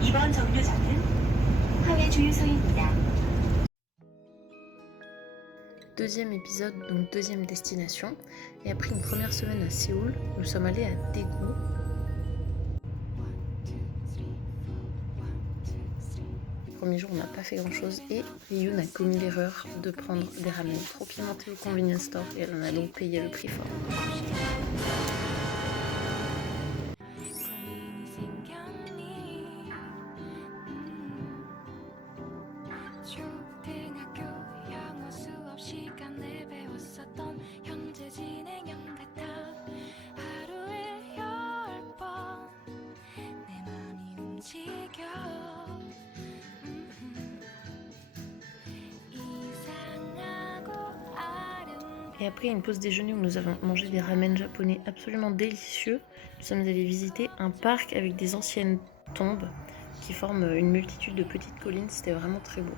이번 정류장은 화훼 주유소입니다. Deuxième épisode, donc deuxième destination. Et après une première semaine à Séoul, nous sommes allés à Daegu. Le premier jour, on n'a pas fait grand chose et Yoon a commis l'erreur de prendre des ramen trop pimentés au convenience store et elle en a donc payé le prix fort. Et après une pause déjeuner où nous avons mangé des ramen japonais absolument délicieux, nous sommes allés visiter un parc avec des anciennes tombes qui forment une multitude de petites collines. C'était vraiment très beau.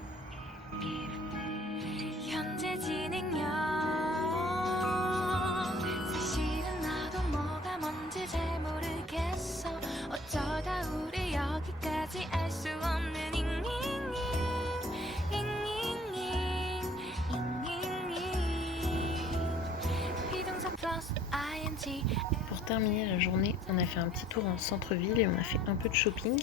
Pour terminer la journée, on a fait un petit tour en centre-ville et on a fait un peu de shopping.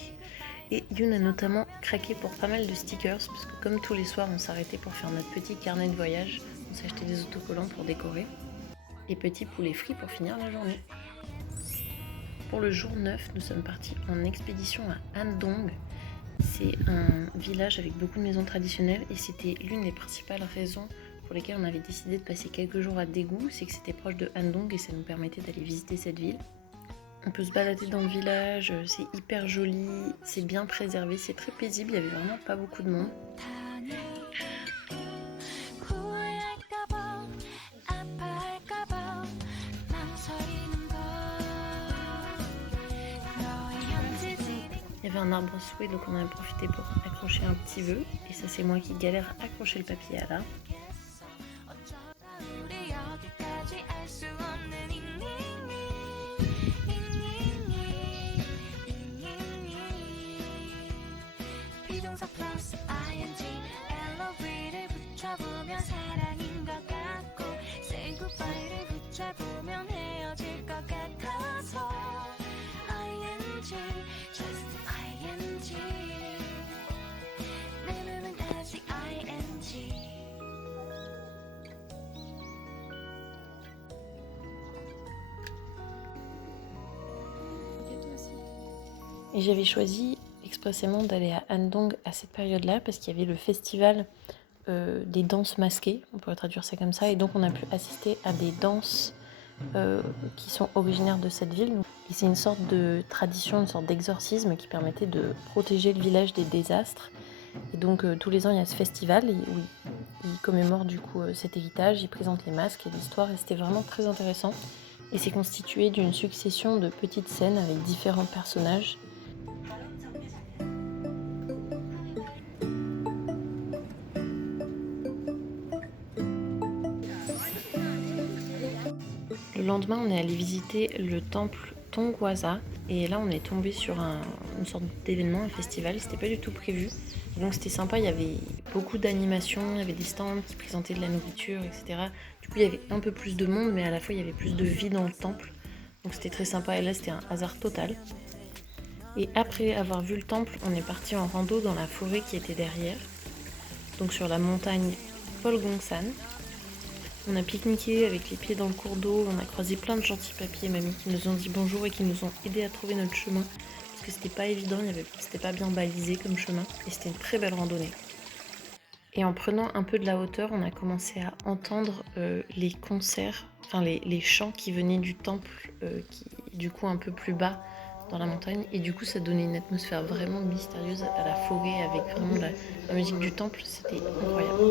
Et Yoon a notamment craqué pour pas mal de stickers, parce que comme tous les soirs on s'arrêtait pour faire notre petit carnet de voyage, on s'est acheté des autocollants pour décorer. Et petit poulet frit pour finir la journée. Pour le jour 9, nous sommes partis en expédition à Andong. C'est un village avec beaucoup de maisons traditionnelles et c'était l'une des principales raisons pour lesquelles on avait décidé de passer quelques jours à Daegu, c'est que c'était proche de Andong et ça nous permettait d'aller visiter cette ville. On peut se balader dans le village, c'est hyper joli, c'est bien préservé, c'est très paisible, il y avait vraiment pas beaucoup de monde. Il y avait un arbre à souhait, donc on en a profité pour accrocher un petit vœu. Et ça, c'est moi qui galère à accrocher le papier à l'arbre. Et j'avais choisi expressément d'aller à Andong à cette période-là parce qu'il y avait le festival des danses masquées, on pourrait traduire ça comme ça, et donc on a pu assister à des danses qui sont originaires de cette ville. Et c'est une sorte de tradition, une sorte d'exorcisme qui permettait de protéger le village des désastres. Et donc tous les ans il y a ce festival où ils commémorent du coup cet héritage, ils présentent les masques et l'histoire, et c'était vraiment très intéressant. Et c'est constitué d'une succession de petites scènes avec différents personnages. Le lendemain, on est allé visiter le temple Tongwasa et là, on est tombé sur une sorte d'événement, un festival. C'était pas du tout prévu. Et donc, c'était sympa. Il y avait beaucoup d'animations, il y avait des stands qui présentaient de la nourriture, etc. Du coup, il y avait un peu plus de monde, mais à la fois, il y avait plus de vie dans le temple. Donc, c'était très sympa. Et là, c'était un hasard total. Et après avoir vu le temple, on est parti en rando dans la forêt qui était derrière. Donc, sur la montagne Polgongsan. On a pique-niqué avec les pieds dans le cours d'eau, on a croisé plein de gentils papiers et mamies qui nous ont dit bonjour et qui nous ont aidés à trouver notre chemin. Parce que c'était pas évident, c'était pas bien balisé comme chemin et c'était une très belle randonnée. Et en prenant un peu de la hauteur, on a commencé à entendre les concerts, enfin les chants qui venaient du temple, qui du coup un peu plus bas dans la montagne. Et du coup ça donnait une atmosphère vraiment mystérieuse à la forêt avec vraiment la musique du temple, c'était incroyable.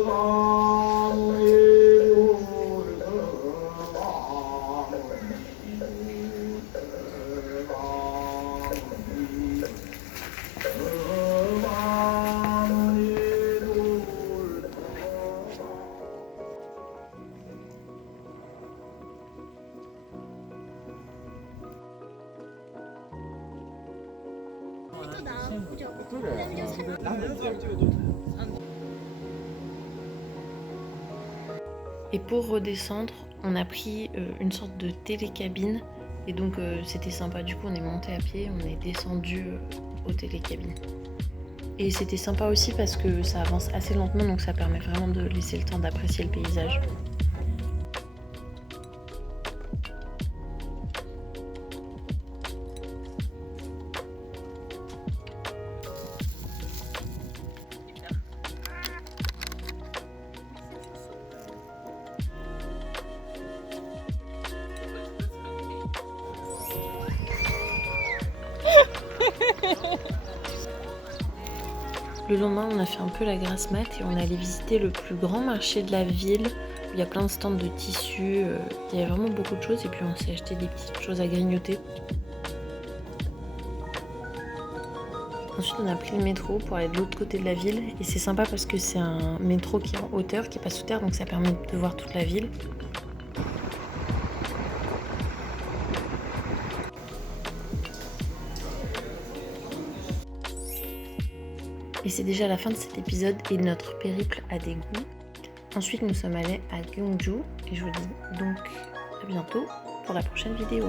Et pour redescendre, on a pris une sorte de télécabine. Et donc c'était sympa, du coup on est monté à pied, on est descendu aux télécabines. Et c'était sympa aussi parce que ça avance assez lentement, donc ça permet vraiment de laisser le temps d'apprécier le paysage. Le lendemain, on a fait un peu la grasse mat et on allait visiter le plus grand marché de la ville où il y a plein de stands de tissus, il y avait vraiment beaucoup de choses et puis on s'est acheté des petites choses à grignoter. Ensuite, on a pris le métro pour aller de l'autre côté de la ville et c'est sympa parce que c'est un métro qui est en hauteur, qui est pas sous terre, donc ça permet de voir toute la ville. Et c'est déjà la fin de cet épisode et de notre périple à Daegu. Ensuite, nous sommes allés à Gyeongju et je vous dis donc à bientôt pour la prochaine vidéo.